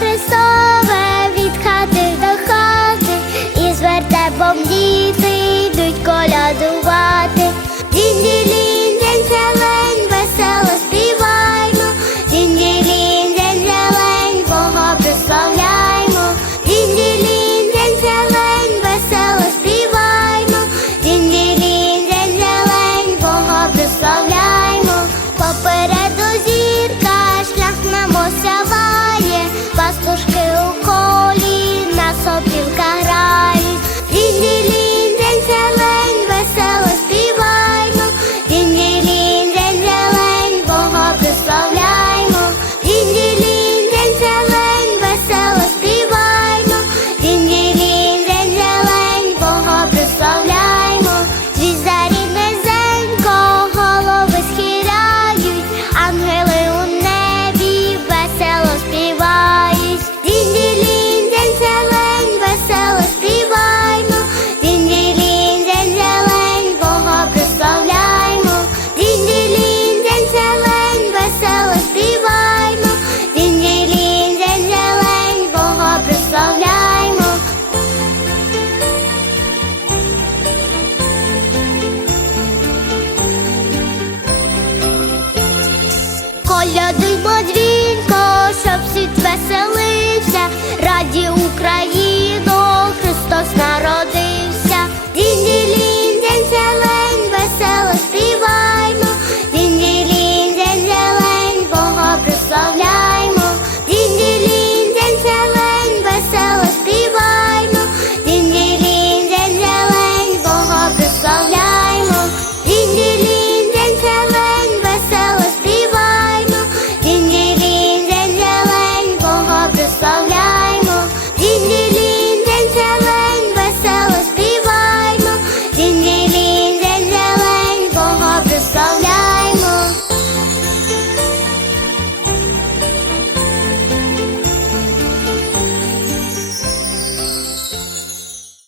nuestra. Колядуймо дзвінко, щоб світ веселий.